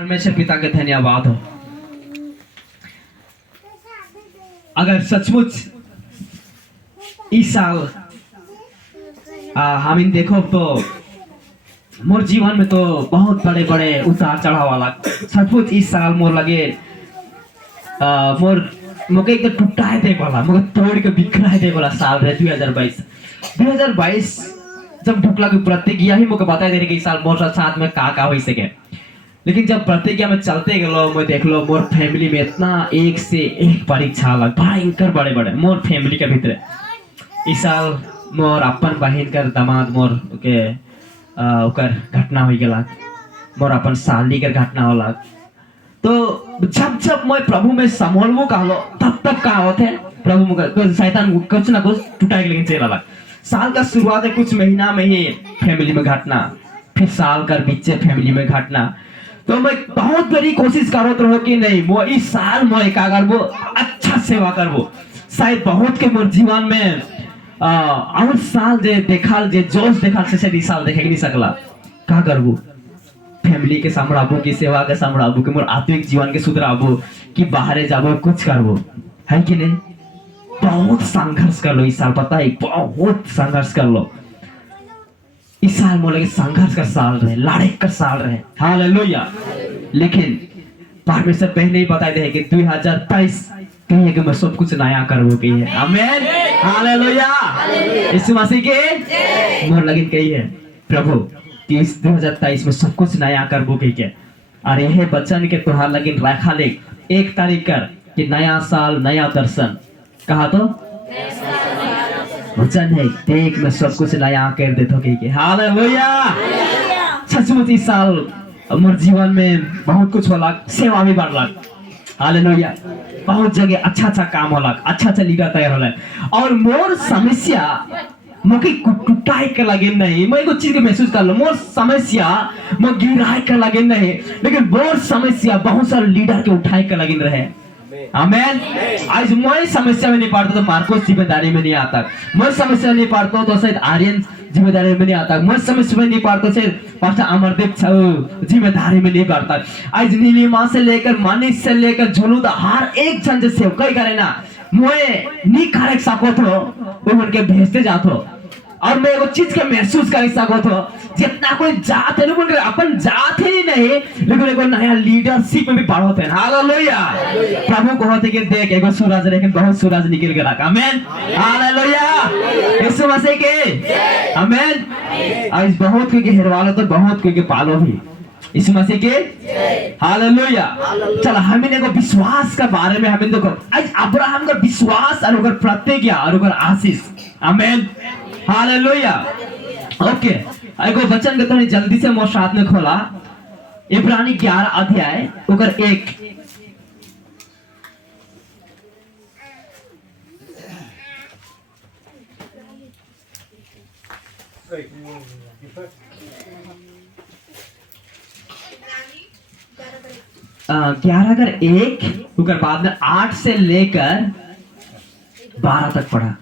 परमेश्वर पिता के धन्यवाद हो। अगर सचमुच इस साल हम देखो तो मोर जीवन में तो बहुत बड़े बड़े उतार चढ़ाव वाला सचमुच इस साल मोर लगे मोर मुके एक टूटा है देख वाला मुके तोड़ के बिखरा है देख वाला साल रहे 2022 जब ढुकला के प्रतिज्ञा ही मुके बताए दे रहे कि इस साल मोर साथ में का हो सके। लेकिन जब प्रतिज्ञा में चलते गलो मैं देख लो मोर फैमिली में इतना एक से एक परीक्षा लग भयंकर बड़े बड़े मोर फैमिली के भीतर इस साल मोर अपन बहन कर दामाद मोर के ओकर घटना हो गया मोर अपन साली के घटना होला। तो जब जब मैं प्रभु में संभलबो कहलो तब तक का होते प्रभु मुझे शैतान कुछ ना कुछ टूटा के लेकिन चला लगा। साल का शुरुआत है कुछ महीना में ही फैमिली में घटना, फिर साल का बीच फैमिली में घटना। तो मैं बहुत बड़ी कोशिश करो तो कि नहीं वो इस साल मैं का करबो अच्छा सेवा करबो शायद बहुत के मोर जीवन में और साल जे देखाल जे जोश देखाल से इस साल देखे नहीं सकला का करबो फैमिली के संभाळबो की सेवा के संभाळबो कि मोर आत्मिक जीवन के सुधराबो कि बाहर जाबो कुछ करबो है कि नहीं। बहुत संघर्ष कर लो इस साल, पता है बहुत संघर्ष कर लो इस साल मोले संघर्ष का साल रहे, लड़ाई का साल रहे। हालेलुया। लेकिन परमेश्वर पहले ही बता दे कि 2023 कहिए कि मैं सब कुछ नया करबो की है। आमीन हालेलुया। यीशु मसीह के मोर लगिन कही है प्रभु कि इस 2023 में सब कुछ नया करबो की के और यह वचन के तोहार लगिन रखा ले 1 तारीख कर कि नया साल नया दर्शन कहा तो वचन है देख मैं सब कुछ नया कर देता हूँ कि हालेलुया। सचमुच इस साल मोर जीवन में बहुत कुछ होला, सेवा भी बढ़ला। हालेलुया। बहुत जगह अच्छा अच्छा काम होला, अच्छा अच्छा लीडर तैयार होला और मोर समस्या मोके टूटाई के लगे नहीं। मैं एगो चीज के महसूस कर लो मोर समस्या मो गिराई के लगे नहीं, लेकिन मोर समस्या बहुत सारे लीडर के उठाई के लगे रहे। आमीन। आज मैं समस्या में नहीं पड़ता तो मार्कोस जिम्मेदारी में नहीं आता, मैं समस्या नहीं पड़ता तो शायद आर्यन जिम्मेदारी में नहीं आता, मैं समस्या में नहीं पड़ता शायद पास्टर अमरदीप जिम्मेदारी में नहीं पड़ता। आज नीलिमा से लेकर मनीष से लेकर झोलू हर एक जन जैसे कई करे ना मैं नहीं करे सको तो वो उनके भेजते जातो और मैं वो चीज के महसूस कर सको तो जितना कोई जात है लोग अपन जात ही नहीं लेकिन एगो नया लीडरशिप में भी बढ़ोते हैं। हालेलुया। प्रभु को होते कि देख एगो सूरज लेकिन बहुत सूरज निकल गया। आमीन हालेलुया। यीशु मसीह के आमीन। आज बहुत कोई के हेरवालो तो बहुत कोई के पालो भी यीशु मसीह के हालेलुया। चलो हम एगो विश्वास के बारे में हम देखो आज अब्राहम का विश्वास और ओकर प्रतिज्ञा और ओकर आशीष। आमीन हालेलुया। ओके एगो वचन के थोड़ी जल्दी से मोर साथ में खोला इब्रानी 11 अध्याय ओकर 1 11 कर 1 ओकर बाद में 8 से लेकर 12 तक पढ़ा।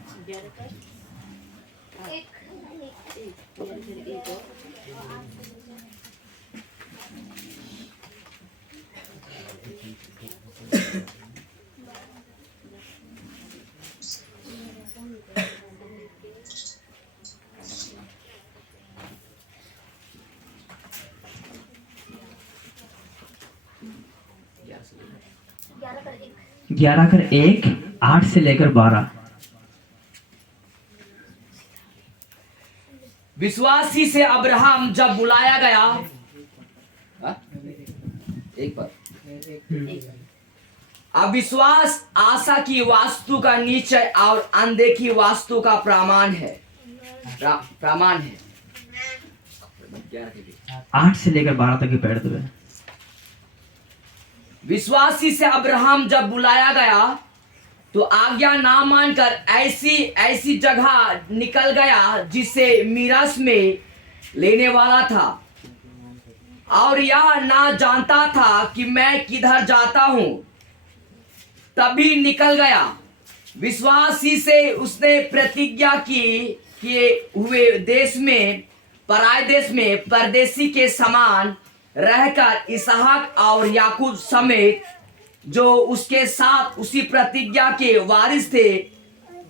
ग्यारह कर 1 8 से लेकर 12। विश्वासी से अब्राहम जब बुलाया गया एक बार अविश्वास आशा की वास्तु का निश्चय और अनदेखी वास्तु का प्रमाण है। 8 से लेकर 12 तक पढ़ दो। विश्वासी से अब्राहम जब बुलाया गया तो आज्ञा ना मानकर ऐसी जगह निकल गया जिसे मीरास में लेने वाला था और यह ना जानता था कि मैं किधर जाता हूं। तभी निकल गया। विश्वासी से उसने प्रतिज्ञा की कि हुए देश में पराय देश में परदेशी के समान रहकर इसहाक और याकूब समेत जो उसके साथ उसी प्रतिज्ञा के वारिस थे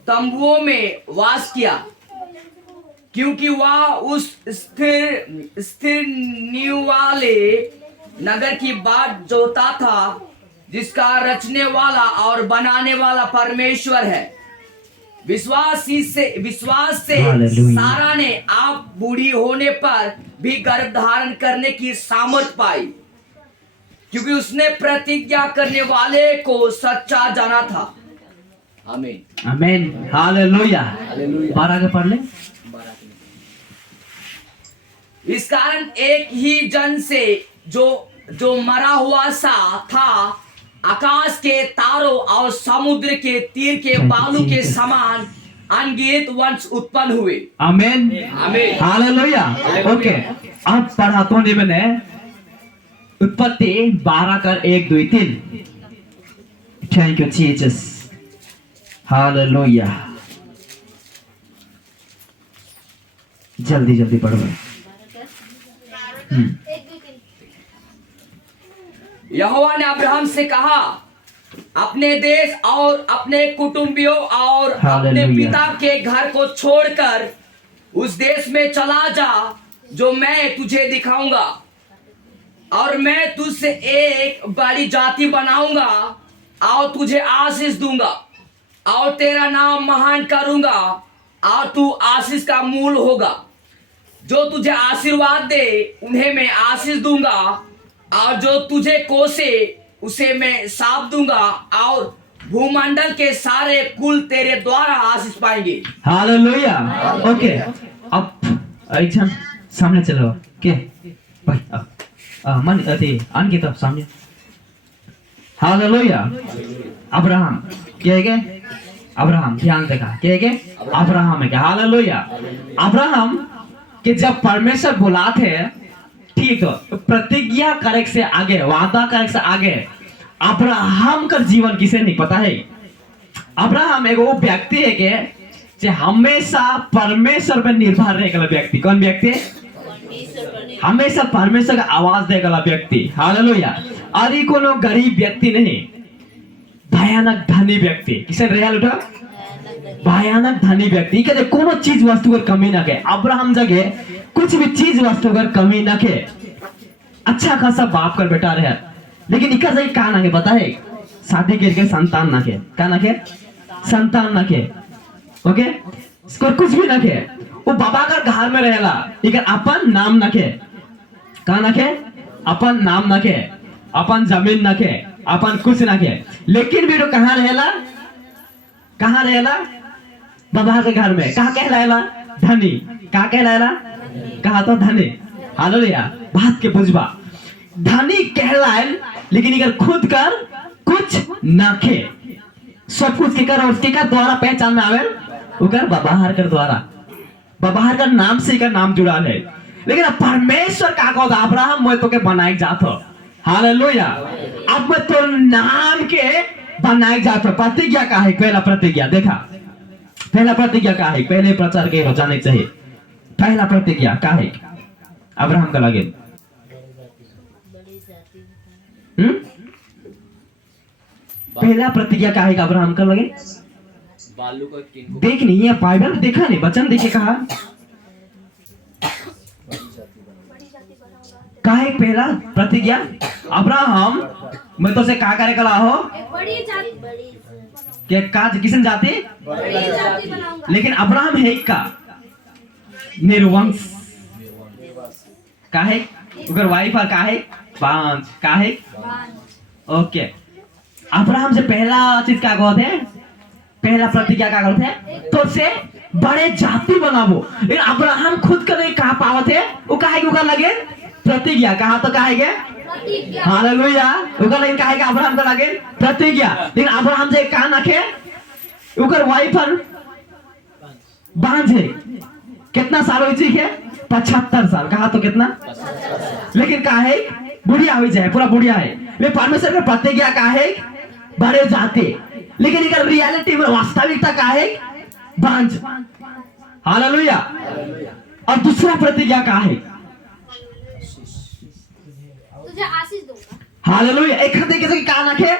तंबुओं में वास किया, क्योंकि वह उस स्थिर नींव वाले नगर की बाट जोता था जिसका रचने वाला और बनाने वाला परमेश्वर है। विश्वास से हालेलुया। सारा ने आप बूढ़ी होने पर भी गर्भ धारण करने की सामर्थ पाई, क्योंकि उसने प्रतिज्ञा करने वाले को सच्चा जाना था। आमीन आमीन हालेलुया। 12 के पढ़ ले। इस कारण एक ही जन से जो मरा हुआ सा था आकाश के तारों और समुद्र के तीर के बालू के समान अनगिनत वंश उत्पन्न हुए। आमीन आमीन हालेलुया। ओके, अब पढ़ाता हूँ मैंने उत्पत्ति 12 कर 1 2 3। Thank you Jesus hallelujah. जल्दी जल्दी पढ़ो। यहोवा ने अब्राहम से कहा, अपने देश और अपने कुटुंबियों और अपने हालेलुया। पिता के घर को छोड़कर उस देश में चला जा जो मैं तुझे दिखाऊंगा, और मैं तुझसे एक बड़ी जाति बनाऊंगा और तुझे आशीष दूंगा और तेरा नाम महान करूंगा और तू आशीष का मूल होगा। जो तुझे आशीर्वाद दे उन्हें मैं आशीष दूंगा, और जो तुझे कोसे उसे मैं शाप दूंगा, और भूमंडल के सारे कुल तेरे द्वारा आशीष पाएंगे। हालेलुया। ओके, अब एक जन सामने चलो के भाई मन अति आन की तरफ सामने। हालेलुया। अब्राहम क्या है? अब्राहम ध्यान देखा क्या है? अब्राहम है क्या? हालेलुया। अब्राहम कि जब परमेश्वर बुलाते ठीक है प्रतिज्ञा करे से आगे वादा करे से आगे अब्राहम का जीवन किसे नहीं पता है। अब्राहम एक वो व्यक्ति है कि जे हमेशा परमेश्वर पर निर्भर रहे वाला व्यक्ति। कौन व्यक्ति? हमेशा परमेश्वर का आवाज दे वाला व्यक्ति। हालेलुया। अरे कोनो गरीब व्यक्ति नहीं, भयानक धनी व्यक्ति। किसे रहे उठा? भयानक धनी व्यक्ति कहते कोनो चीज वस्तु का कमी ना के। अब्राहम जगह कुछ भी चीज वस्तु का कमी ना के, अच्छा खासा बाप कर बेटा रहे, लेकिन इका सही कहा ना के पता है? शादी करके संतान ना के, कहा ना के? संतान ना के। ओके, इसको कुछ भी ना के, वो बाबा का घर में रहेला, लेकिन अपन नाम ना के, कहा ना के? अपन नाम ना के, अपन जमीन ना के, अपन कुछ ना के, लेकिन भी तो कहाँ रहेला? कहाँ रहेला? बाबा के घर में। कहाँ कहलाएला? धनी। कहाँ कहलाएला? कहा तो धनी। हालेलुया। बात के बुझबा धनी कहलाए, लेकिन अगर खुद कर कुछ ना खे, सब कुछ के कर और उसके का द्वारा पहचान में आवे उकर बाबाहर कर द्वारा, बाबाहर का नाम से का नाम जुड़ा है। लेकिन अब परमेश्वर का कहता अब्राहम मैं तो के बनाए जात हो। हालेलुया। अब मैं तो नाम के बनाए जात हो। प्रतिज्ञा का है पहला प्रतिज्ञा देखा, पहला प्रतिज्ञा का है पहले प्रचार के हो जाने चाहिए। पहला प्रतिज्ञा का है अब्राहम का लगे पहला प्रतिज्ञा का है अब्राहम का लगे देख नहीं है बाइबल देखा नहीं वचन देखे कहा है पहला प्रतिज्ञा अब्राहम मैं तो से कहा करे कला हो क्या काज किसन जाति लेकिन अब्राहम है का निर्वंश का है उगर वाइफ का है पांच का है ओके। अब्राहम से पहला चीज क्या कहते हैं? पहला प्रतिज्ञा क्या करते हैं? तो से बड़े जाति बनावो। लेकिन अब्राहम खुद करे कहा पावत है वो काहे को लगे प्रतिज्ञा कहा तो काहे के हालेलुया उगर लेकिन काहे का अब्राहम का लगे प्रतिज्ञा। लेकिन अब्राहम से कहा नखे उगर वाइफ पर बांझ है कितना साल हो चुकी है 75 साल कहा तो कितना लेकिन कहा है बुढ़िया हो जाए पूरा बुढ़िया है। वे परमेश्वर का प्रतिज्ञा का है बड़े जाते लेकिन इधर रियलिटी में वास्तविकता का है बांझ। हालेलुया। और दूसरा प्रतिज्ञा का है तुझे आशीष दूंगा। हालेलुया। एक देखे कि का नाखे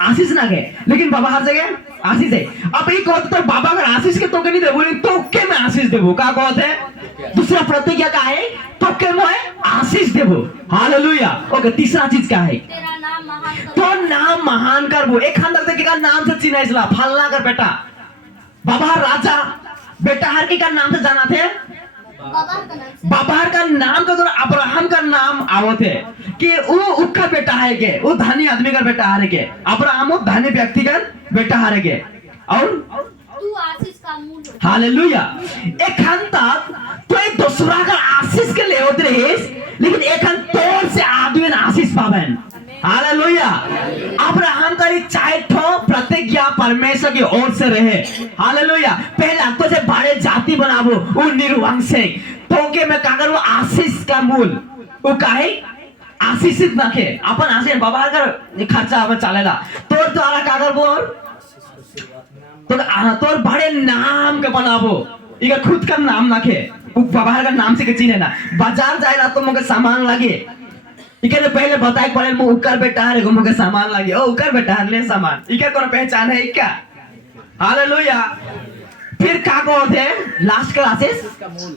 आशीष नाखे, लेकिन बाबा हर जगह आशीष है। अब एक कहते तो बाबा अगर आशीष के तोके नहीं देबो, लेकिन तोके में आशीष देबो। का कहते है दूसरा प्रतिज्ञा का है, तोके में आशीष देबो। हालेलुया। ओके, तीसरा चीज क्या है? तेरा नाम महान कर। तो नाम महान करबो। एक खान तक के का नाम से चिन्हैसला फलना कर बेटा, बाबा राजा बेटा हर के का नाम से जाना थे। बाबा का नाम से। बाबा का नाम का तो अब्राहम का नाम आवत है कि वो उसका बेटा है के, वो धनी आदमी का बेटा हारे के। अब्राहम वो धनी व्यक्ति का बेटा हारे के। और तू आशीष का मूल हो। हालेलुया। एक खान तक तो एक दूसरा का आशीष के ले होते रहीस, लेकिन एक खान तोर से आदमी ने आशीष पावन। हालेलुया। अब्राहम का चाहे ठो प्रतिज्ञा परमेश्वर की ओर से रहे। हालेलुया। पहला तो से बड़े जाति बनाबो, वो निर्वंश है। तो के मैं कागर वो आशीष का मूल वो काहे आशीषित नखे अपन आशीष बाबा कर खर्चा अब चलेला। तोर द्वारा कागर बोल तोर बड़े नाम के बनाबो, इका खुद का नाम नखे बाबा का नाम से के चिन्हे ना। बाजार जाएला तो मुके सामान लगे, इके पहले बताए पड़े मु उकर बेटा है गो मुके सामान लगे। ओ उकर बेटा ले सामान, इके कोनो पहचान है क्या? हालेलुया। फिर का कहते हैं लास्ट का आशीष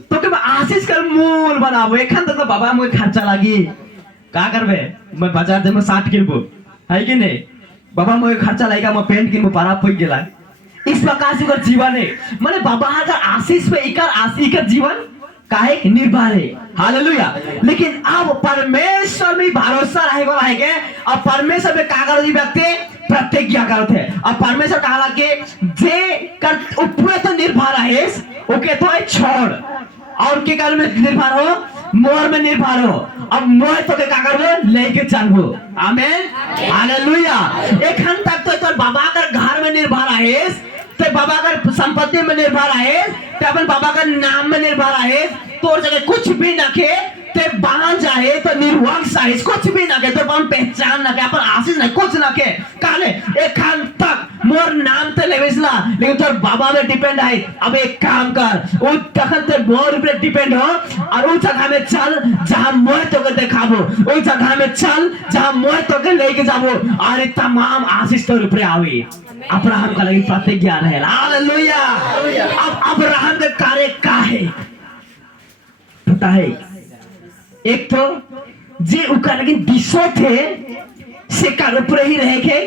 तो के आशीष का मूल बनाबो। एखन तक तो बाबा मुके खर्चा लगी का करबे, मैं बाजार दे में 60 किनबो है कि नहीं? बाबा मुके खर्चा लागिका मैं पेंट किनबो पारा पई गेला। इस प्रकार से कर जीवन है माने बाबा का आशीष पे इकर आशीष का जीवन काहे निर्भर है। हालेलुया। लेकिन अब परमेश्वर में भरोसा रहेगा रहेगे। अब परमेश्वर में का कर दी व्यक्ति प्रतिज्ञा करते हैं। अब परमेश्वर कहा कि जे कर ऊपर तो निर्भर है ओके तो छोड़ और के कर में निर्भर हो, मोर में निर्भर हो। अब मोर तो के का करबो लेके चलबो। आमीन। हालेलुया। एखन तक तो बाबा का घर में निर्भर है, ते बाबा का संपत्ति में निर्भर है, ते अपन बाबा का नाम में निर्भर है। तो जगह कुछ भी नखे ते बाहर जाए तो निर्वंश है, कुछ भी नखे तो अपन पहचान नखे, अपन आशीष नहीं कुछ नखे काले एक खान तक मोर नाम ते लेवेसला, लेकिन तोर बाबा में डिपेंड है। अब एक काम कर वो तखन ते मोर पे डिपेंड हो और उस जगह में चल जहां मोर तो के दिखाबो, उस जगह में चल जहां मोर तो के लेके जाबो और तमाम आशीष तोर ऊपर आवे। अब्राहम का लगी प्रतिज्ञा रहे। हालेलुया। अब अब्राहम के कार्य का है पता है? एक तो जे उकर लगी दिशो थे से कर ऊपर ही रहे के,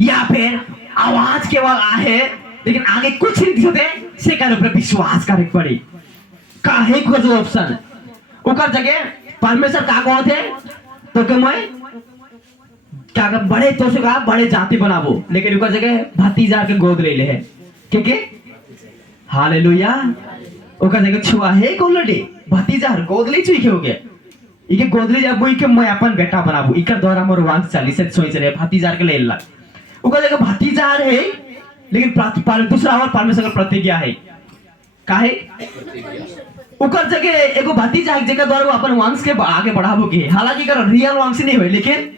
या फिर आवाज केवल आहे लेकिन आगे कुछ नहीं दिशो थे से कर ऊपर विश्वास करे पड़ी। काहे को जो ऑप्शन उकर जगह परमेश्वर का कहो थे तो के मैं क्या बड़े तो से कहा बड़े जाति बनाबो, लेकिन उकर जगह भतीजा के गोद ले है। ठीक है। हालेलुया। ओकर जगह छुआ है कोलडी भतीजा हर गोद ले छुई के हो गए, इके गोद ले जाबो इके मैं अपन बेटा बनाबो, इकर द्वारा मोर वंश चली से सोच रहे भतीजा के ले ला। ओकर जगह भतीजा है लेकिन दूसरा और परमेश्वर का प्रतिज्ञा है काहे ओकर जगह एगो भतीजा है जेकर द्वारा अपन वंश के आगे बढ़ाबो के। हालांकि कर रियल वंश नहीं होय, लेकिन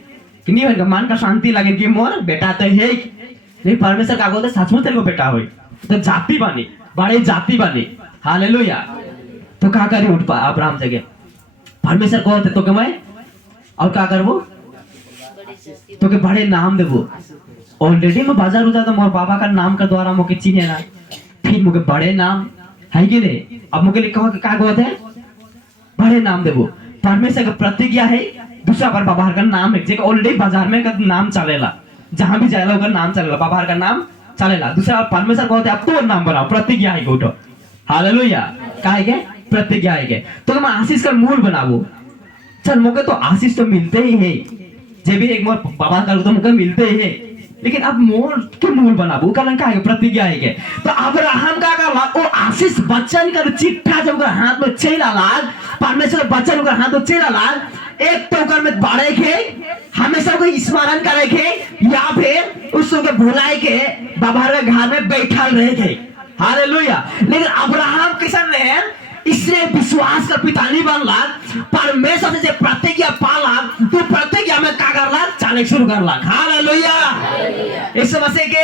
नहीं होगा मन का शांति लगे कि मोर बेटा तो है, लेकिन परमेश्वर का बोलते सचमुच तेरे को बेटा होई तो जाति बनी बड़े जाति बनी। हालेलुया। तो क्या करी उठ पा अब्राहम जगह परमेश्वर कहते तो के मैं और क्या करबो तो के बड़े नाम देबो। ऑलरेडी मैं बाजार उजा तो मोर बाबा का नाम का द्वारा मोके चिन्हे ना, फिर मोके बड़े नाम है कि नहीं? अब मोके लिखा कि क्या कहते हैं बड़े नाम देबो। परमेश्वर का प्रतिज्ञा है। दूसरा पर बाबा का नाम है जेका ऑलरेडी बाजार में का नाम चलेला, जहां भी जाएला ओकर नाम चलेला, बाबा का नाम चलेला। दूसरा परमेश्वर कहते अब तो नाम बनाओ, प्रतिज्ञा है गोटो। हालेलुया। काहे के प्रतिज्ञा है के तो मैं आशीष का मूल बनाबो। चल मोके तो आशीष तो मिलते ही है, जे भी एक मोर बाबा का तो मोके मिलते ही है, लेकिन अब मोर के मूल बनाबो कारण का है प्रतिज्ञा है के। तो अब्राहम का वो आशीष वचन का चिट्ठा जब ओकर हाथ में चला लाग, परमेश्वर वचन ओकर हाथ में चला लाग, एक तो ओकर में बढ़े के हमेशा को स्मरण करे के या फिर उसको के भुलाए के बाबा के घर में बैठल रहे के। हालेलुया। लेकिन अब्राहम किसान ने इसलिए विश्वास का पिता नहीं बनला, परमेश्वर से प्रतिज्ञा पाला तो प्रतिज्ञा में का करला चाले शुरू करला। हालेलुया। इस समझे के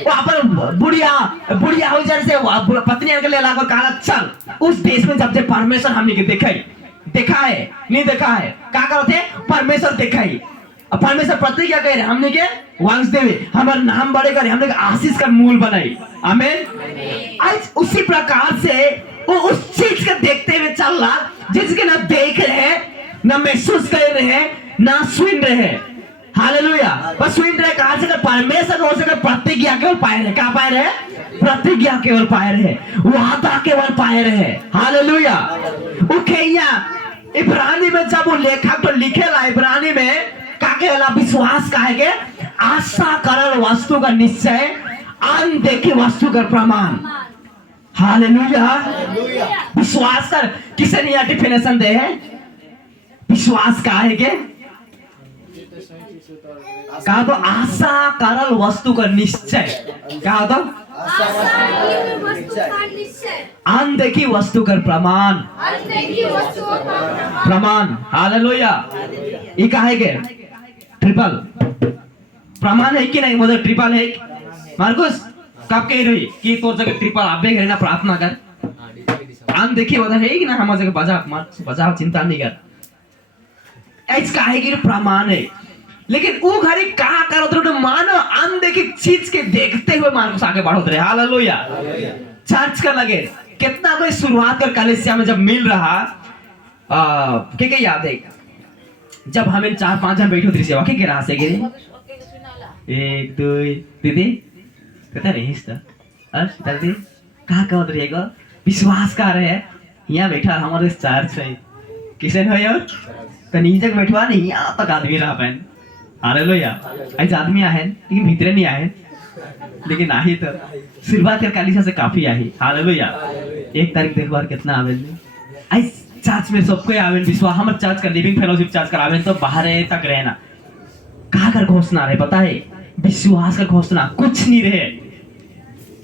वो अपन बुढ़िया हो जाए से पत्नी के ले लाकर कहा चल उस देश में जब से परमेश्वर हमने के देखे देखा है नहीं देखा है क्या करते परमेश्वर देखा ही अब परमेश्वर प्रतिज्ञा कह रहे हमने के वंश देवे हमारा नाम बड़े करे हमने आशीष का मूल बनाई आमीन। आज उसी प्रकार से वो उस चीज को देखते हुए चल रहा जिसके ना देख रहे हैं ना महसूस कर रहे हैं ना सुन रहे हैं। हालेलुया। बस सुन रहे कहा से परमेश्वर हो सके प्रतिज्ञा केवल पाए रहे क्या पाए रहे प्रतिज्ञा केवल पाए रहे वादा केवल पाए रहे। हालेलुया। उखेया इब्रानी में जब वो लेखक तो लिखेला इब्रानी में का कहला विश्वास कहेगे आशा करल वस्तु का निश्चय अनदेखी वस्तु का प्रमाण। हालेलुया। विश्वास कर किसे नहीं डिफिनेशन दे है विश्वास कहेगे कहा तो आशा करल वस्तु का निश्चय कहा तो अनदेखी वस्तु का प्रमाण प्रमाण। हालेलुया। ये कहेगे ट्रिपल प्रमाण है कि नहीं मतलब ट्रिपल है मार्कुस कब कह रही कि तोर जगह ट्रिपल आबे करे ना प्रार्थना कर आन देखिए बता है कि ना हमारे जगह बजा चिंता नहीं कर ऐस काहे कि प्रमाण है लेकिन वो घड़ी कहा करो तो मानो आन देखी चीज के देखते हुए मार्कुस आगे बढ़ो रहे। हालेलुया। चर्च का लगे कितना कोई शुरुआत कर कलीसिया में जब मिल रहा क्या याद है जब हमें 4-5 जन बैठे थे सेवा के रहा से गिरे 1 2 दीदी कहता रहीस तो दीदी कहा कहत रहेगा विश्वास कर रहे हैं यहाँ बैठा हमारे चर्च है किसे हो यार तो नीचे बैठवा नहीं यहाँ तक आदमी रहा पैन। हालेलुया। ऐसे आदमी आए लेकिन भीतरे नहीं आए लेकिन आही तो शुरुआत कर कलीसिया से काफी आई। हालेलुया। 1 तारीख देखो कितना आवेल आई चर्च में सबको आवेन विश्वास हमर चर्च का लिविंग फेलोशिप चर्च का आवेन तो बाहर तक रहना कहा कर घोषणा रहे पता है विश्वास का घोषणा कुछ नहीं रहे।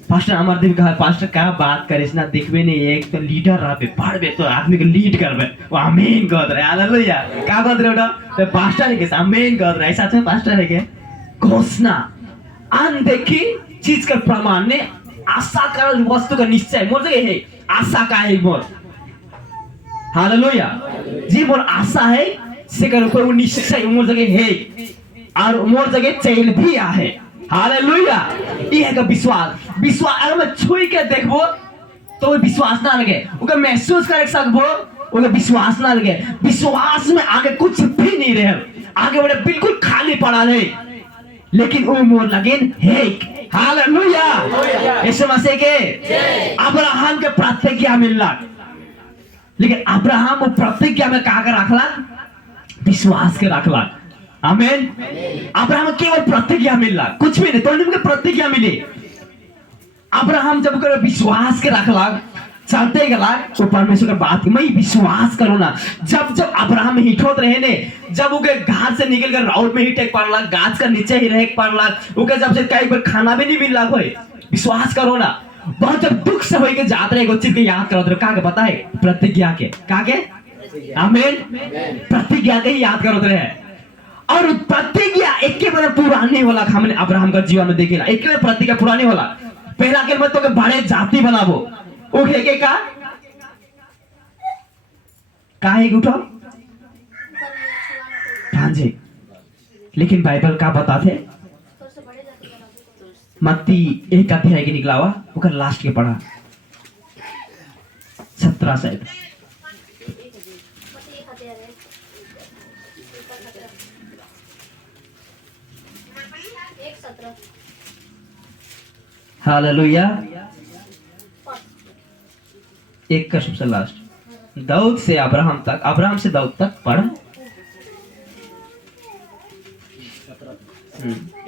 पास्टर अमरदीप कहा पास्टर क्या बात करे ना देखबे नहीं एक तो लीडर रहबे पढ़बे तो आदमी को लीड करबे वो आमीन कहत रहे। हालेलुया। क्या कहत रहे ओटा तो पास्टर है के आमीन कहत रहे ऐसा है पास्टर है के घोषणा अनदेखी चीज का प्रमाण ने आशा कर वस्तु का निश्चय मोर जगह है आशा का है मोर। हालेलुया। जी मोर आशा है से कर कोई निश्चय मोर जगह है और मोर जगह चैल भी आहे। हालेलुया। ये है का विश्वास विश्वास अगर मैं छुई के देखबो तो विश्वास ना लगे ओके महसूस कर सकबो ओके विश्वास ना लगे विश्वास में आगे कुछ भी नहीं रहे आगे बड़े बिल्कुल खाली पड़ा रहे लेकिन वो मोर लगे है। हालेलुया। यीशु मसीह के अब्राहम के प्रतिज्ञा मिलला लेकिन अब्राहम वो प्रतिज्ञा में का कर रखला विश्वास के रखला। आमीन। अब्राहम केवल प्रतिज्ञा मिलला कुछ भी नहीं तो उनके प्रतिज्ञा मिली अब्राहम जब कर विश्वास के रखला चलते गला तो परमेश्वर का बात मैं विश्वास करो ना जब जब अब्राहम हिठोत रहे ने जब उके घर से निकल कर राउंड में ही टेक पड़ला गाछ का नीचे ही रह पड़ला उके जब से कई बार खाना भी नहीं मिलला कोई विश्वास करो ना बहुत जब दुख से होई के जात रहे चीज के याद करो तो का पता है प्रतिज्ञा के का के आमीन प्रतिज्ञा के याद करो रहे और प्रतिज्ञा एक के बार पुरानी होला हमने अब्राहम का जीवन में देखेला एक के प्रतिज्ञा पुरानी होला पहला के मत तो के बड़े जाति बनाबो ओ के का काहे उठो हां जी लेकिन बाइबल का बताते मत्ती 1 अध्याय के निकला हुआ ओकर लास्ट के पढ़ा 17 से हालेलुया। 1 का सबसे लास्ट दाऊद से अब्राहम तक अब्राहम से दाऊद तक पढ़।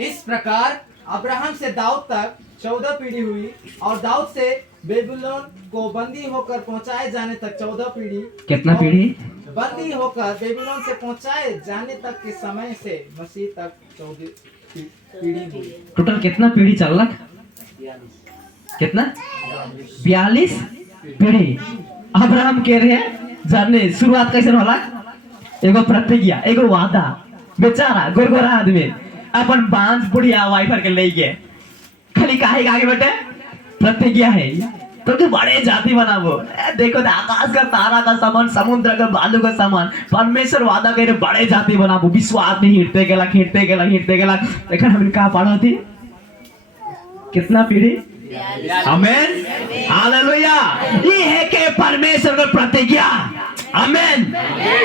इस प्रकार अब्राहम से दाऊद तक 14 पीढ़ी हुई और दाऊद से बेबीलोन को बंदी होकर पहुंचाए जाने तक 14 पीढ़ी कितना पीढ़ी बंदी होकर बेबीलोन से पहुंचाए जाने तक के समय से मसीह तक 14 पीढ़ी हुई। टोटल कितना पीढ़ी चल रहा कितना 42 पीढ़ी अब्राहम कह रहे जाने शुरुआत कैसे होला एगो प्रतिज्ञा एगो वादा बेचारा गोरगोरा आदमी अपन बांस बुढ़िया वाइफर के ले गए खाली काहे आगे बेटे प्रतिज्ञा है तो बड़े जाति बनाबो। देखो तो आकाश का तारा का समान, समुद्र का बालू का समान परमेश्वर वादा करे बड़े जाति बनाबो। विश्वास में हिड़ते गेला। देखो हम कहा पढ़ा थी कितना पीढ़ी। आमेन, हालेलुया। ये है कि परमेश्वर का प्रतिज्ञा। आमेन।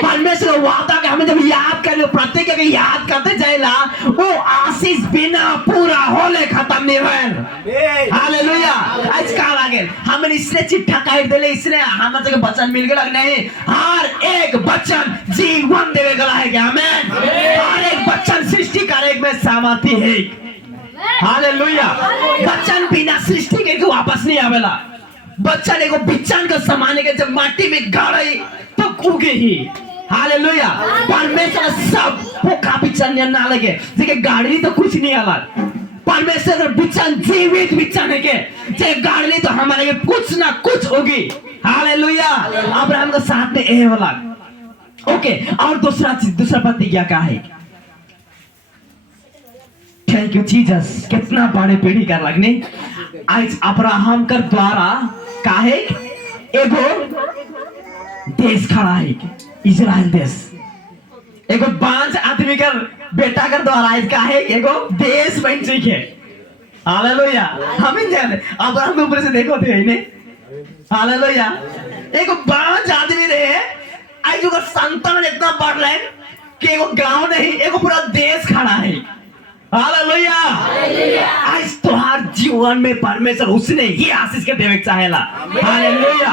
परमेश्वर वादा के हमें जब याद करें, प्रतिज्ञा के याद करते जाएला, वो आशीष बिना पूरा होले खत्म नहीं होए। हालेलुया। आज का लागे हमें इसने चिट्ठा काट देले, इसने हमें तक वचन मिल गया नहीं। हर एक वचन जीवन देवे गला है। आमेन। हर एक वचन सृष्टि करे में सामर्थ्य है। हालेलुया। बच्चन बिना सृष्टि के वापस नहीं आवेला। बच्चन एगो बिच्चन के समाने के जब माटी में गाड़े तो कूगे ही। हालेलुया। परमेश्वर सब पोखा बिच्चन ना लगे, जेके गाड़ी तो कुछ नहीं आला। परमेश्वर बिच्चन जीवित बिच्चन है के जे गाड़ी तो हमारे के कुछ ना कुछ होगी। हालेलुया। अब्राहम के साथ में ए होला। ओके, और दूसरा प्रतिज्ञा क्या है? Thank you Jesus. कितना बड़े पीढ़ी कर लगने आज अब्राहम कर द्वारा काहे एगो देश खड़ा है, इजराइल देश। एगो 5 आदमी कर बेटा कर द्वारा आज काहे एगो देश बन चुके है। हालेलुया। हमें जाने अब्राहम के ऊपर से देखो थे इन्हें। हालेलुया। एगो 5 आदमी रहे आज जो संतान इतना बढ़ रहे कि एगो गांव नहीं एगो पूरा देश खड़ा है। हालेलुया। आज तुम्हार जीवन में परमेश्वर उसने ही आशीष के देवे चाहेला। हालेलुया।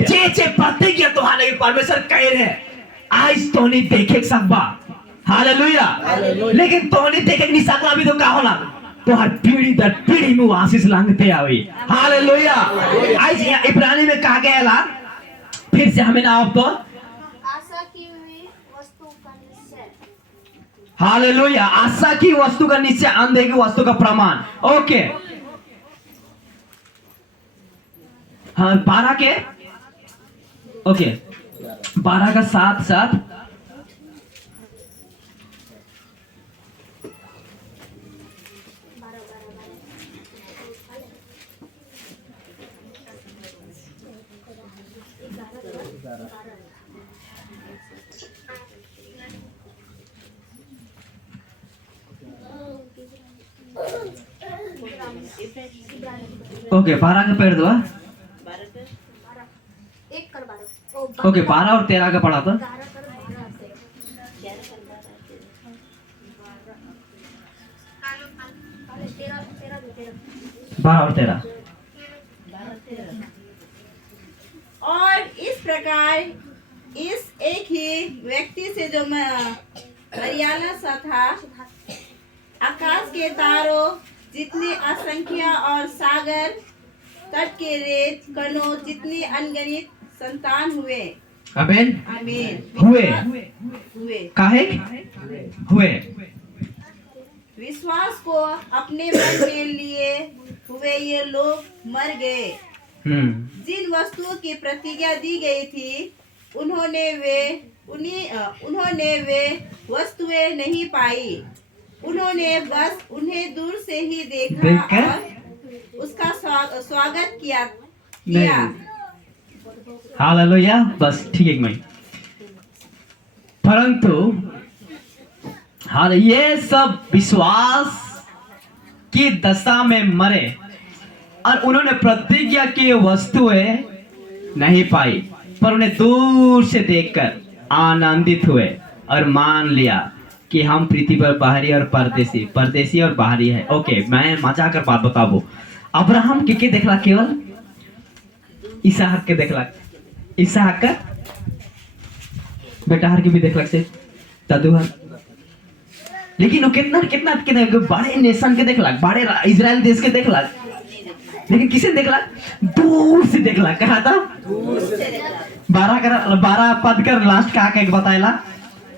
जे प्रतिज्ञा तुम्हारे परमेश्वर कह रहे आज तो नहीं देखे सकबा। हालेलुया। लेकिन तो नहीं देखे नहीं सकला भी तो का होला तो हर पीढ़ी दर पीढ़ी में आशीष लांगते आवे। हालेलुया। आज इब्रानी में कहा गया फिर से हमें ना अब तो आशा की हुई वस्तु का निश्चय। हालेलुया। आशा की वस्तु का निश्चय, अंधे की वस्तु का प्रमाण। ओके, हाँ 12 के ओके 12 का साथ ओके 12 का पेड़ दो। एक कर 12। ओके 12 और 13 का पढ़ा था। 12 और 13। और इस प्रकार इस एक ही व्यक्ति से जो मरियाला सा था, आकाश के तारों जितने असंख्य और सागर तट के रेत कणों जितने अनगिनत संतान हुए। आमीन। आमीन। हुए काहे हुए विश्वास को अपने मन में लिए हुए ये लोग मर गए। जिन वस्तुओं की प्रतिज्ञा दी गई थी उन्होंने वे वस्तुएं नहीं पाई। उन्होंने बस उन्हें दूर से ही देखा और उसका स्वागत किया। हालेलुया। बस ठीक है मैं परंतु ये सब विश्वास की दशा में मरे और उन्होंने प्रतिज्ञा की वस्तुएं नहीं पाई, पर उन्हें दूर से देखकर आनंदित हुए और मान लिया कि हम पृथ्वी पर बाहरी और परदेसी और बाहरी है। ओके, मैं मजा कर बात बताबो। अब्राहम के देखला केवल इसहाक के देखला, इसहाक का बेटा हर के भी देखला से तदुहर, लेकिन वो कितना बड़े नेशन के देखला, बड़े इजराइल देश के देखला, लेकिन किसे देखला? दूर से देखला। कहा था 12 पद कर लास्ट का एक बताएला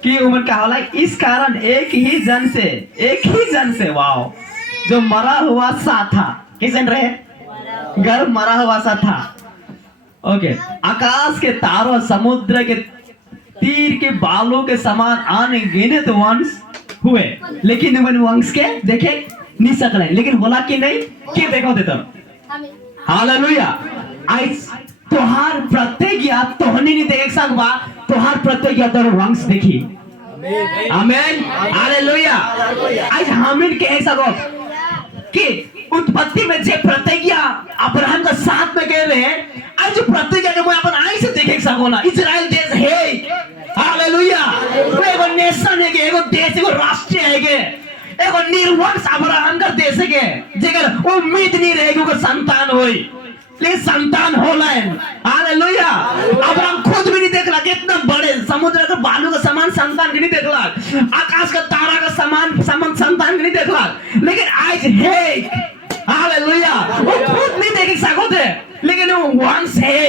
कि उमर का होला इस कारण एक ही जन से वाओ जो मरा हुआ सा था। किसन रहे? गर्भ मरा हुआ सा था। ओके, आकाश के तारों समुद्र के तीर के बालों के समान अनगिनत वंश हुए, लेकिन उन वंश के देखे नहीं सकले। लेकिन बोला कि नहीं कि देखो देता। हालेलुया। आज तोहार प्रतिज्ञा तोहनी नहीं देख सकबा, तोहार प्रतिज्ञा तोर वंश देखी। आमेन, हालेलुया। आज हमिन कह सको कि उत्पत्ति में जे प्रतिज्ञा अब्राहम का साथ में कह रहे हैं, आज जो प्रतिज्ञा के मैं अपन आई से देख सको ना, इजराइल देश है, हालेलुया। वो एगो नेशन है, एगो देश, एगो राष्ट्र है, एगो निर्वंश अब्राहम का देश है, जेकर उम्मीद नहीं रहेगी उनका संतान होई, लेकिन संतान होला है, हालेलुया। अब्राहम खुद भी नहीं देखला कि इतना बड़े समुद्र का बालू का समान संतान भी नहीं देखला, आकाश का तारा का समान संतान भी नहीं देखला, लेकिन आज है, हालेलुया। वो खुद नहीं देख सको थे, लेकिन वो वंश है,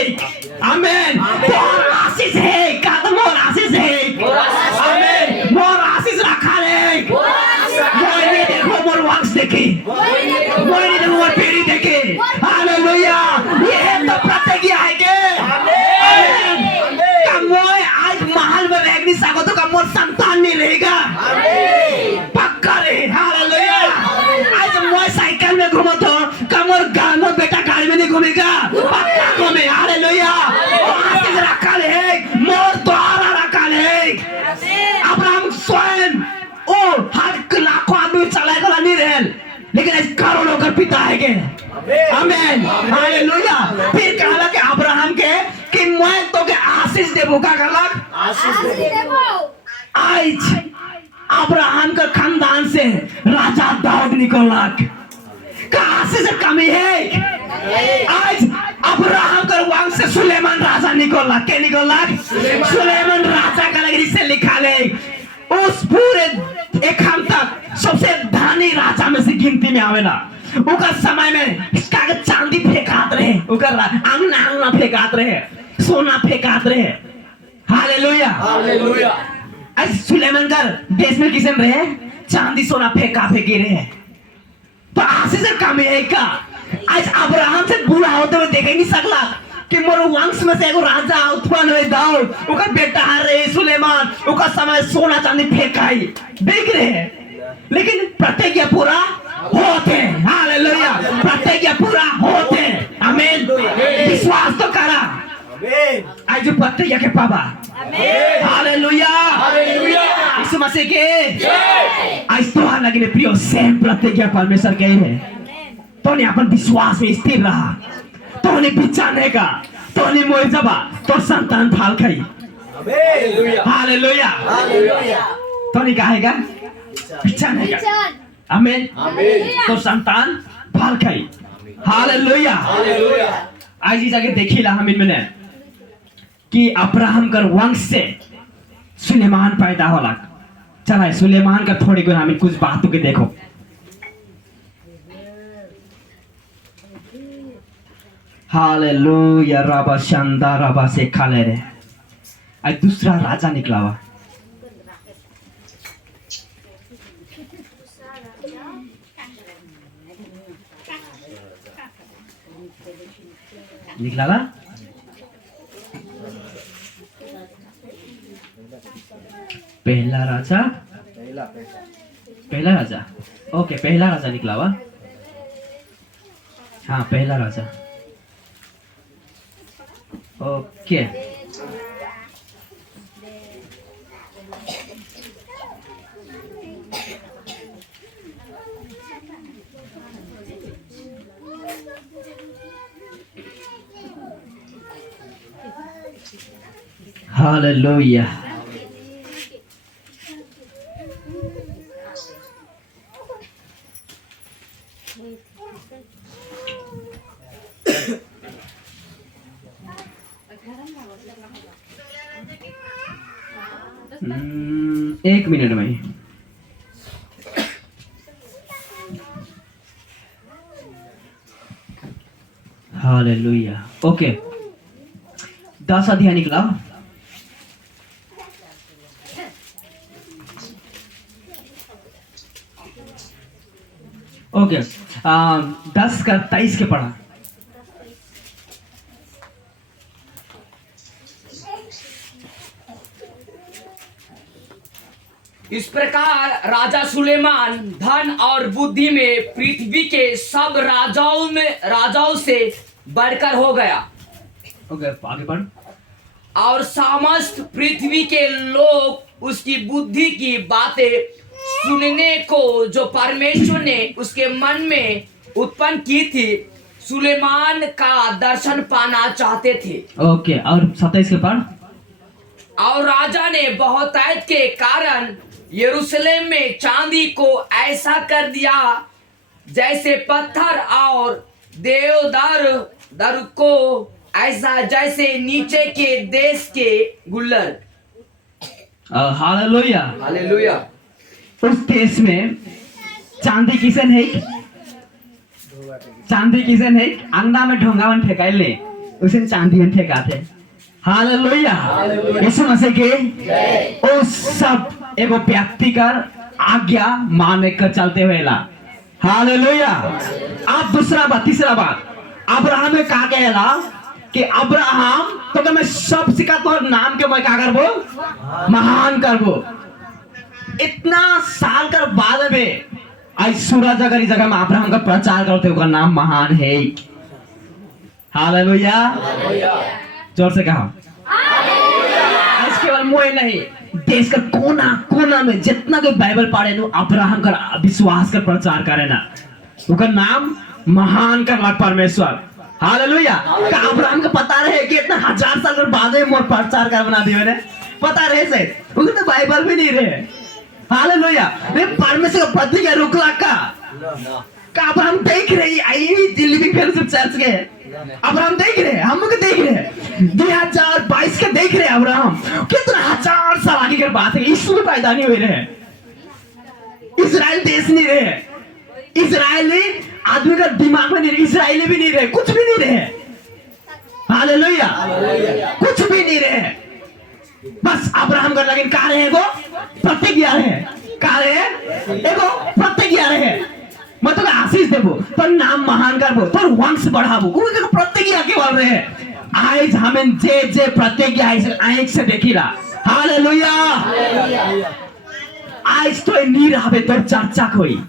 आमीन। मोर आशीष है, का मोर आशीष है, आमीन। मोर आशीष रखा है, मोर नहीं देखो मोर वंश देखे, मोर नहीं देखो मोर पीढ़ी देखे, हालेलुया। ये है तो प्रतिज्ञा है के, आमीन। कमोय आज महल में रह नहीं सको तो कमोर संतान नहीं रहेगा, पक्का रहे, हालेलुया। आज मोय साइकिल में घूमो तो कमोर गाँव में बेटा गाड़ी में नहीं घूमेगा, पक्का घूमे, हालेलुया। आशीष रखा है, मोर द्वारा रखा है। अब्राहम स्वयं ओ हर लाखों आदमी चलाए गला नहीं रहे, लेकिन आज करोड़ों का पिता है के, आमीन, हालेलुया। फिर कहला कि अब्राहम के कि मैं तो के आशीष देबो, का कहला आशीष देबो। आज अब्राहम का खानदान से राजा दाऊद निकला, का आशीष कमी है। आज अब्राहम का वंश से सुलेमान राजा निकला, क्या निकला? सुलेमान राजा का लगरी से लिखा ले, उस पूरे एक हम तक सबसे धनी राजा में से गिनती में आवेला। उनका समय में कागज चांदी फेंकात रहे, उनका अंगना फेंकात रहे, सोना फेंकात रहे, हालेलुया, हालेलुया। आज सुलेमान का देश में किसन रहे, चांदी सोना फेंका फेंकी रहे, तो आशीष कम है का। आज अब्राहम से बुरा होते हुए देख नहीं सकला कि मोर वंश में से एगो राजा उत्पन्न हुए दाऊद, उनका बेटा रहे सुलेमान, उनका समय सोना चांदी फेंकाई देख रहे हैं, लेकिन प्रतिज्ञा पूरा होते, हालेलुया। प्रतिज्ञा पूरा होते, आमीन। विश्वास तो करा, आज जो प्रतिज्ञा के पापा, हालेलुया, हालेलुया। यीशु मसीह के आज तो लगे प्रिय सेम प्रतिज्ञा परमेश्वर के है, तो ने अपन विश्वास में स्थिर रहा, तो ने बिचाने का, तो ने मोए जबा तो संतान फाल खाई, हालेलुया, हालेलुया। तो ने कहेगा बिचाने का, आमीन, तो संतान फाल खाई, हालेलुया, हालेलुया। आज इस जगह देखिला हम इनमें कि अब्राहम का वंश से सुलेमान पैदा होला। चला सुलेमान का थोड़ी गुना हमें कुछ बातों के देखो। हालेलुया, रबा शानदार रबा से खाले रे। आज दूसरा राजा निकला हुआ, निकला ना पहला राजा, पहला राजा, ओके पहला राजा निकला हुआ, हाँ पहला राजा, ओके। हालेलुया। एक मिनट में हालेलुया, ओके 10 अध्याय निकला, ओके 10 का 23 के पढ़ा। इस प्रकार राजा सुलेमान धन और बुद्धि में पृथ्वी के सब राजाओं से बढ़कर हो गया ओके आगे बढ़। और समस्त पृथ्वी के लोग उसकी बुद्धि की बातें सुनने को जो परमेश्वर ने उसके मन में उत्पन्न की थी सुलेमान का दर्शन पाना चाहते थे। ओके और 27 के पढ़। और राजा ने बहुतायत के कारण यरूशलेम में चांदी को ऐसा कर दिया जैसे पत्थर और देवदार को ऐसा जैसे नीचे के देश के गुल्लर। हालेलुया। हालेलुया। उस देश में चांदी किसन है, चांदी किसन है, अंगना में ढोंगा में फेंकाइले उसे चांदी में फेंकाते। हालेलुया। यीशु मसीह के वो सब एगो व्यक्ति कर आज्ञा मान कर चलते हुए ला। हालेलुया। अब दूसरा बात, तीसरा बात, अब्राहम में कहा गया कि अब्राहम तो मैं सब सिखा तो नाम के मैं क्या करबो, महान करबो। इतना साल कर बाद में आज सूरज अगर इस जगह में अब्राहम का प्रचार करते उसका नाम महान है। हालेलुया। जोर से कहा। आज केवल मोए नहीं, देश का कोना कोना में जितना कोई बाइबल पढ़े नो अब्राहम का विश्वास का प्रचार करे ना, उसका नाम महान का परमेश्वर। हालेलुया। का अब्राहम को पता रहे कि इतना 1000 साल के बाद में मोर प्रचार कर बना दिए ने पता रहे से उनको तो बाइबल भी नहीं रहे। हालेलुया। वे परमेश्वर का प्रतिज्ञा रुकला का अब्राहम देख रही आई लिविंग फेलोशिप चर्च के अब्राहम देख रहे, हम लोग देख रहे 2022 के देख रहे अब्राहम कितना 1000 साल आगे की बात है। यीशु भी पैदा नहीं हुए रहे, इजराइल देश नहीं रहे, इजरायली आदमी का दिमाग में नहीं, इजरायली भी नहीं रहे, कुछ भी नहीं रहे। हालेलुया। कुछ भी नहीं रहे, बस अब्राहम का लेकिन कहा रहे वो प्रतिज्ञा रहे, कहा रहे देखो प्रतिज्ञा रहे मैं तो आशीष देबो तो नाम महान करबो तो वंश बढ़ाबो वो प्रतिज्ञा केवल रहे। आज हमें जे जे प्रतिज्ञा आंख से देखिला। हालेलुया। आज तो नहीं रहे तो चर्चा कोई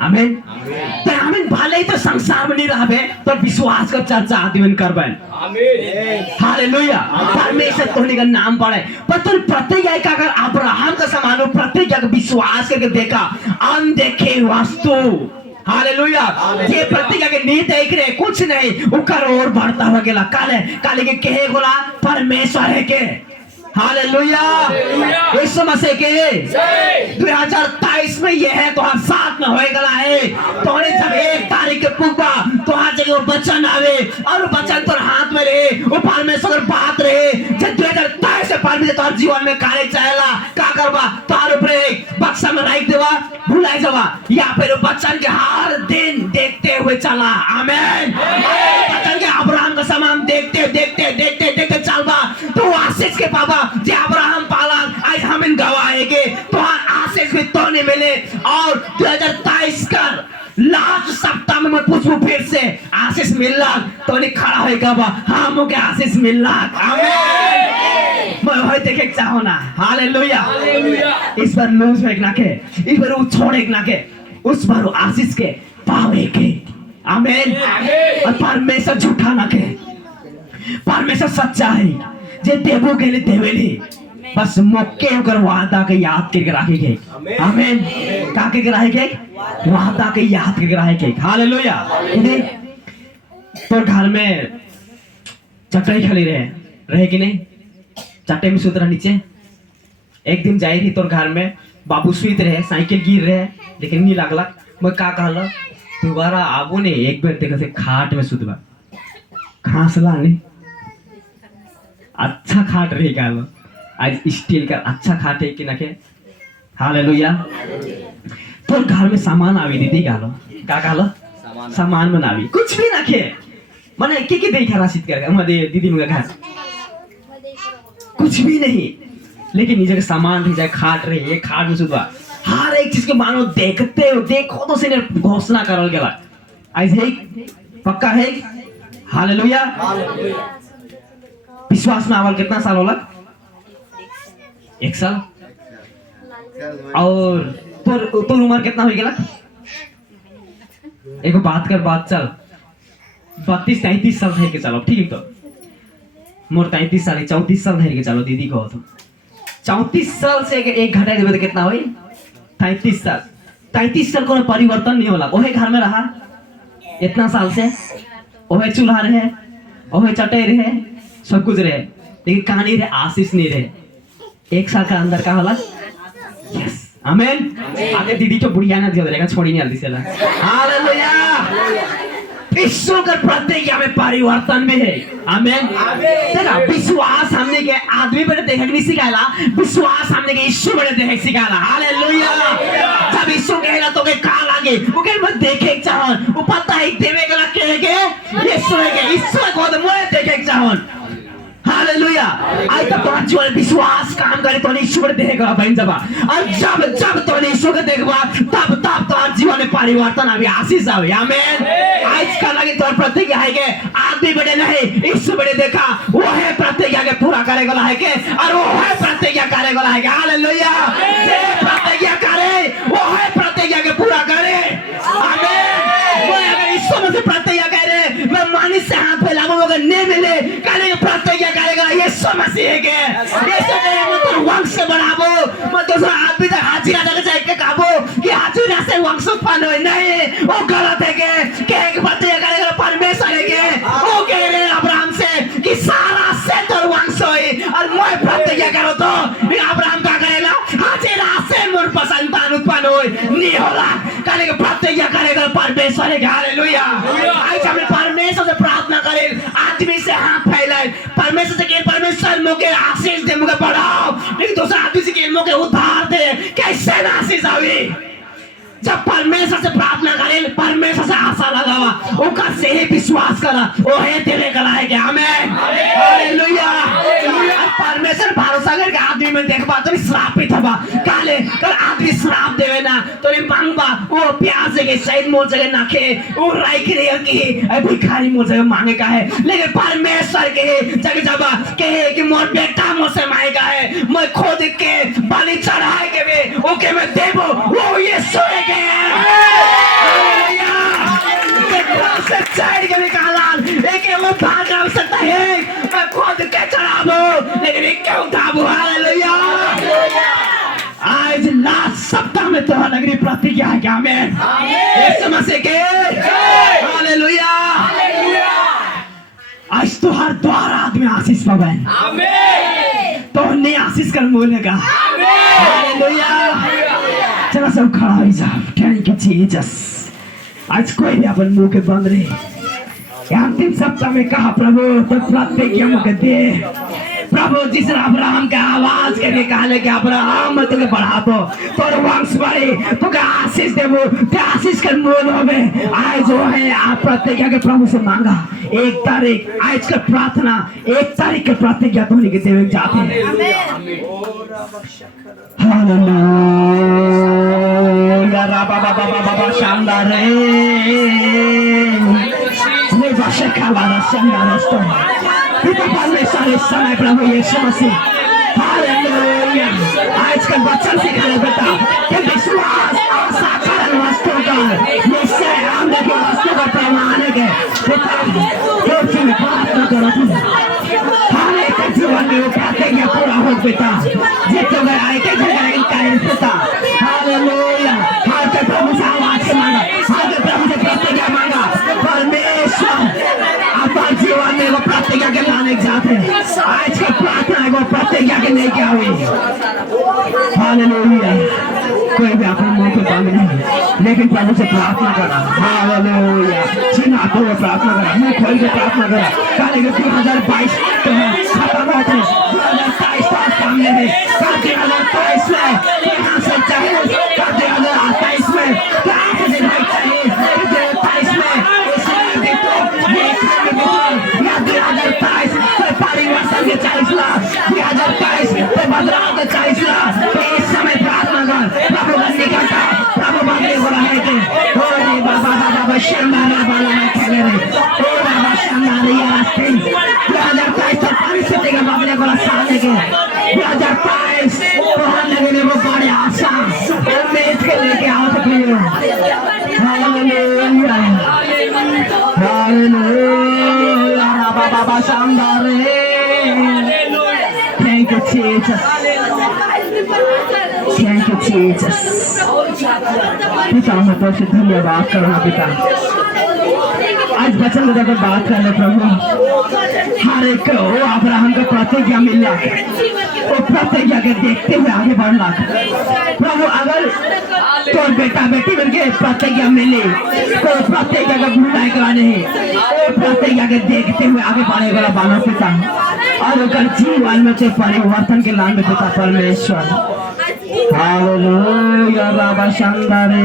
आमीन। तो आमीन भले ही तो संसार में नहीं रहे तो विश्वास का चर्चा आदमी करबन। आमीन। हालेलुया। परमेश्वर तोहनी का नाम पड़े पर तुम प्रतिज्ञा का अगर अब्राहम का समान प्रतिज्ञा का विश्वास करके देखा अनदेखे वस्तु। हालेलुया। ये प्रतिज्ञा के नहीं देख रहे कुछ नहीं उकर और बढ़ता हुआ गेला काले काले के कहे गोला परमेश्वर है के। हालेलुया। यीशु मसीह के 2023 में यह है तो साथ में होए गला है तो जब 1 तारीख के पुगबा तो आज जगह वचन आवे और वचन तो हाथ में रहे वो परमेश्वर बात रहे जब 2023 से परमेश्वर तोहर जीवन में कार्य चाहेला का करबा तोहर ऊपर बक्सा में रख देवा भुलाए जावा या फिर वचन के हर दिन देखते हुए चला। आमीन। वचन के अब्राहम का समान देखते देखते देखते देखते चलबा तो आशीष के पापा जे अब्राहम पालन आज हम गवाए के तो आशीष भी तो नहीं मिले। और 2023 कर लास्ट सप्ताह में मैं पूछूं फिर से आशीष मिल रहा तो नहीं खड़ा होएगा बा हम मुझे आशीष मिल रहा। आमीन। मैं वही देखे चाहो ना। हालेलुया। इस बार लूज एक ना के इस बार वो छोड़ एक ना के उस बार आशीष के पावे के। आमीन। और परमेश्वर झूठा ना के परमेश्वर सच्चा है जे देवो के लिए देवेली बस मौके होकर वादा के याद करके रखेंगे। आमीन। का के रखेंगे वादा के याद करके रखेंगे। हालेलुया। तो घर में चटाई खाली रहे कि नहीं चटाई में सुत रहा नीचे। एक दिन जाई रही तो घर में बाबू सुत रहे साइकिल गिर रहे लेकिन नहीं लगला मैं का कहला दोबारा आबो ने एक बार देखा से खाट में सुतबा खांसला नहीं अच्छा खाट रही का आज स्टील का अच्छा खाट है कि ना के। हालेलुया। तो घर में सामान आवी दीदी गालो का गालो सामान बनावी कुछ भी ना के मने के देखा राशिद कर हमारे दीदी मुझे घर कुछ भी नहीं लेकिन नीचे का सामान रह जाए खाट रही है खाट में सुधवा हर एक चीज के मानो देखते हो देखो तो से घोषणा करल गेला आज है पक्का है। हालेलुया। विश्वास में आवल कितना साल होला 1 साल और तोर उम्र कितना हो गेला एगो बात कर बात चल 32-33 साल धर के चलो, ठीक है? तो मोर 33 साल 34 साल धर के चलो दीदी को, तो 34 साल से एक घटा देवे तो कितना हुई? 33 साल। 33 साल कोनो परिवर्तन नहीं होला, ओहे घर में रहा इतना साल से, ओहे चूल्हा रहे, ओहे चटे रहे, सब कुछ रहे, लेकिन कहानी रहे आशीष नहीं रहे। 1 साल का अंदर का होला? यस, आमेन। आगे दीदी तो बुढ़िया ना दिया रहेगा, छोड़ी नहीं आती से। हालेलुया। ईश्वर का प्रतिज्ञा में परिवर्तन में है, आमेन। देखा, विश्वास हमने के आदमी बड़े देखे नहीं सिखाला, विश्वास हमने के ईश्वर बड़े देखे सिखाला। हालेलुया। जब ईश्वर कहेगा तो के का लागे, वो के मत देखे चाहन, वो पता है देवे गला के ईश्वर को तो मोए देखे चाहन। हालेलुया। आई तब तो जीवन विश्वास काम करे तो ईश्वर देखेगा बहन जब, और जब तो ईश्वर को देखबा तब तो जीवन में परिवर्तन आवे, आशीष आवे, आमेन। आज का लगे तो प्रतिज्ञा है के आदमी बड़े नहीं, ईश्वर बड़े देखा, वो है प्रतिज्ञा के पूरा करेगा है के, और वो है प्रतिज्ञा करेगा है के। हालेलुया। जे प्रतिज्ञा करे वो है प्रतिज्ञा के पूरा करे, आमेन। वो अगर ईश्वर से प्रतिज्ञा करे मैं मानिस से हाथ पे लागू अगर नहीं मिले करेगा प्रतिज्ञा करेगा यीशु मसीह के। यीशु ने मतलब वंश से बढ़ावो, मत दूसरा आदमी तक हाजिरा लग जाए के काबो कि हाजिरा से वंश उत्पन्न हो, नहीं वो गलत है के एक प्रतिज्ञा करेगा परमेश्वर है के। वो कह रहे अब्राहम से कि सारा से तो वंश होई, और मैं प्रतिज्ञा करो तो अब्राहम का करेगा हाजिरा से मोर संतान उत्पन्न होई, नहीं होला करेगा प्रतिज्ञा करेगा परमेश्वर है। हालेलुया। आज हम परमेश्वर से प्रार्थना करें, आदमी से हाथ फैलाए, परमेश्वर से कहें परमेश्वर मुझे आशीष दे, मुझे बढ़ाओ, लेकिन दूसरा आदमी से कहें मुझे उद्धार दे, कैसे आशीष आवे? जब परमेश्वर से प्रार्थना करें, परमेश्वर से आशा लगावा, ओकर से ही विश्वास करा, वो है तेरे गला है क्या? आमेन। हालेलुया। परमेश्वर भरोसा करके आदमी में देखबा तो श्रापित होबा, काले कल आदमी श्राप देवे ना तो मांगबा, वो प्यास के सहित मोर जगह नाखे, वो राइक रे की भिखारी मोर जगह मांगे का है, लेकिन परमेश्वर के जगह जब कहे कि मोर बेटा मुझसे मांगेगा है, मैं खुद के बलि चढ़ाए के भी ओके मैं देबो, वो यीशु है के। हालेलुया। से चढ़ के निकाला, लेकिन वो भाग ना सकता है, मैं खुद के चढ़ाबो, लेकिन क्यों उठाबो? हालेलुया। आज लास्ट सप्ताह में तो नगरी प्रतिज्ञा है क्या? आमेन। यीशु मसीह के। हालेलुया। आज तो हर द्वार आदमी आशीष पावे, आमेन। तो नहीं आशीष कर बोलेगा, हालेलुया। चलो सब खड़ा हो जाओ। Thank you Jesus. आज कोई भी अपन मुंह के बंद रहे, अंतिम सप्ताह में कहा प्रभु तो प्रतिज्ञा मुझे दे, प्रभु जिस अब्राहम के आवाज के निकाले के अब्राहम मैं तुझे बढ़ा दो, तोर वंश बढ़े, तुझे आशीष देबो, ते आशीष कर मोल होवे। आज जो है आप प्रतिज्ञा के प्रभु से मांगा, 1 तारीख आज का प्रार्थना 1 तारीख के प्रतिज्ञा धोनी के देवे जाते हैं। हालेलुया। राबा बाबा बाबा शानदार है, ने भाषा का वाला शानदार है। पिता परमेश्वर इस समय प्रभु यीशु मसीह, हालेलुया। आज के बच्चों से कहे बेटा कि विश्वास आशा कारण वस्तु का निश्चय हम देखो वस्तु का प्रमाण है। पिता जो तुम प्रार्थना करो हर एक जीवन में वो प्रतिज्ञा पूरा हो पिता, जितने में आए के जगह करें पिता। हालेलुया। हर के प्रभु से आवाज से मांगा, हर के प्रभु से प्रतिज्ञा मांगा, परमेश्वर अपन जीवन में वो प्रतिज्ञा के लाने जाते हैं। आज का प्रार्थना है वो प्रतिज्ञा के नहीं क्या हुई। हालेलुया। कोई भी अपने मुंह पे बंद नहीं, लेकिन प्रभु से प्रार्थना करा। हालेलुया। जिना तो वो प्रार्थना करा, मुंह खोल के प्रार्थना करा। कल 2022 खत्म होते 2023 पास सामने है, 2023 में यहाँ से चाहिए, 2028 में कहाँ से दिन है चाहिए, 2023 में इसलिए तो ये या 2023 कोई परिवर्तन के 40 लाख, 2023 कोई बदलाव के 40 लाख। इस समय प्रार्थना कर, प्रभु बंदी करता, प्रभु बंदी हो रहा है कि ओ रे बाबा बाबा शंदाना बाला में खेले रे, ओ बाबा शंदाना ये रास्ते 2023 तो परिस्थिति के बदले को सामने के 2023 तो हम लगे वो बड़े आशा Jesus. Thank you, Jesus. पिता मैं तो से धन्यवाद करूँगा पिता। आज वचन को जब बात कर ले प्रभु, हर एक को अब्राहम का प्रतिज्ञा मिल रहा है, वो प्रतिज्ञा के देखते हुए आगे बढ़ना। प्रभु अगर तो बेटा बेटी बन के प्रतिज्ञा मिली, तो प्रतिज्ञा का भूलाए करा नहीं, वो प्रतिज्ञा के देखते हुए आगे बढ़ेगा बाला पिता, और उनका जीवन में से परिवर्तन के लाने पिता परमेश्वर। हालेलुया राबा शांदारे।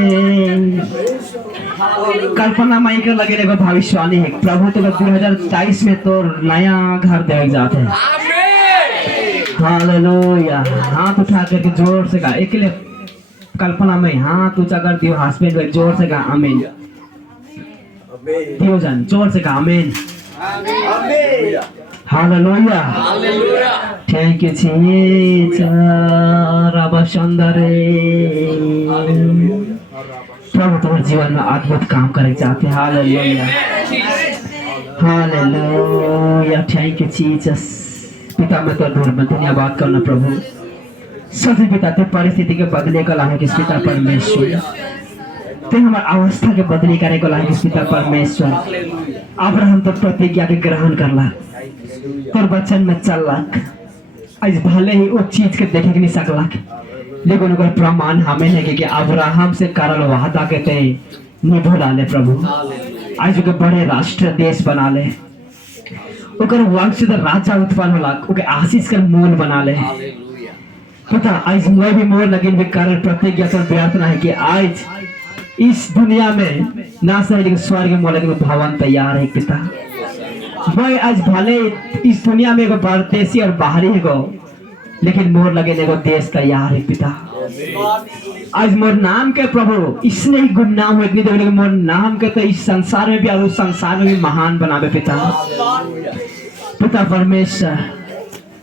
कल्पना माई के लगे देखो भविष्यवाणी है प्रभु तो 2023 में तो नया घर दे जाते हैं। हालेलुया। हाथ उठा करके जोर से गा, एक लिए कल्पना में हाथ ऊंचा कर दियो, हस्बैंड को जोर से गा आमीन। दियो जान जोर से गा आमीन। हालेलुया। थैंक यू जीसस राबा शांदारे। प्रभु तुम्हारे जीवन में अद्भुत काम करे चाहते हैं। हालेलुया हालेलुया। Thank you Jesus. पिता मैं तो धन्यवाद करना प्रभु, सभी पिता ते परिस्थिति के बदले का लाने किस पिता परमेश्वर, ते हमारे अवस्था के बदले करे को लाने किस पिता परमेश्वर। अब्राहम तो प्रतिज्ञा के ग्रहण करला, तोर वचन में चललक, आज भले ही वो चीज के देखे के नहीं सकलक, लेकिन उनका प्रमाण हमें है कि अब्राहम से करल वादा के ते निभा डाले प्रभु। आज के बड़े राष्ट्र देश बना ले, ओकर वंश से राजा उत्पन्न होला, ओके आशीष कर मूल बना ले। पता आज मैं भी मोर लगिन भी करल प्रतिज्ञा तो व्यर्थ ना है कि आज इस दुनिया में ना सही लेकिन स्वर्ग में मोल के भवन तैयार है पिता। मैं आज भले इस दुनिया में एगो परदेसी और बाहरी है गो, लेकिन मोर लगे एगो देश तैयार है पिता। आज मोर नाम के प्रभु इसने ही गुमनाम हो इतनी देर, मोर नाम के तो इस संसार में भी और उस संसार में भी महान बनावे पिता। पिता परमेश्वर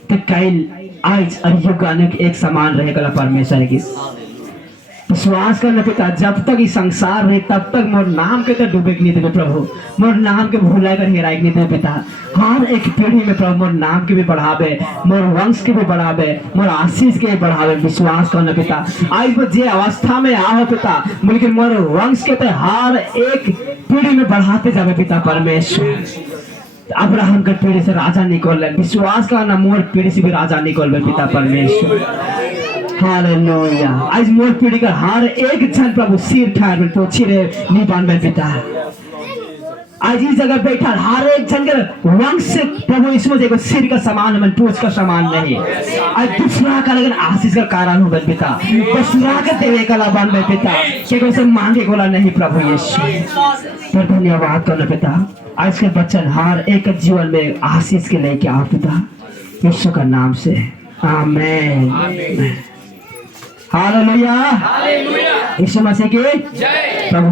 ते कल आज और युग आने के एक समान रहेगा परमेश्वर की विश्वास करना पिता। जब तक इस संसार रहे तब तक मोर नाम के तो डूबे नहीं देवे प्रभु, मोर नाम के भूला कर हेराए नहीं देवे पिता। हर एक पीढ़ी में प्रभु मोर नाम के भी बढ़ावे, मोर वंश के भी बढ़ावे, मोर आशीष के भी बढ़ावे। विश्वास करना पिता आज वो जे अवस्था में आओ पिता, लेकिन मोर वंश के तो हर एक पीढ़ी में बढ़ाते जावे पिता परमेश्वर। अब्राहम के पीढ़ी से राजा निकल रहे, विश्वास करना मोर पीढ़ी से भी राजा निकल रहे पिता परमेश्वर। हालेलुया। आज मोर पीढ़ी का हर एक जन प्रभु सिर ठार में तो छिरे निबान में पिता। आज इस जगह बैठा हर एक जन के वंश से प्रभु इसमें देखो सिर का समान मन पूछ का समान नहीं। आज दूसरा का लेकिन आशीष का कारण होगा पिता, दूसरा के देवे का लाभान में पिता, केवल से मांगे गोला नहीं प्रभु यीशु। पर धन्यवाद करना पिता, आज के बच्चन हर एक जीवन में आशीष के लेके आओ पिता यीशु का नाम से आमीन। हालेलुया। यीशु मसीह की जय। प्रभु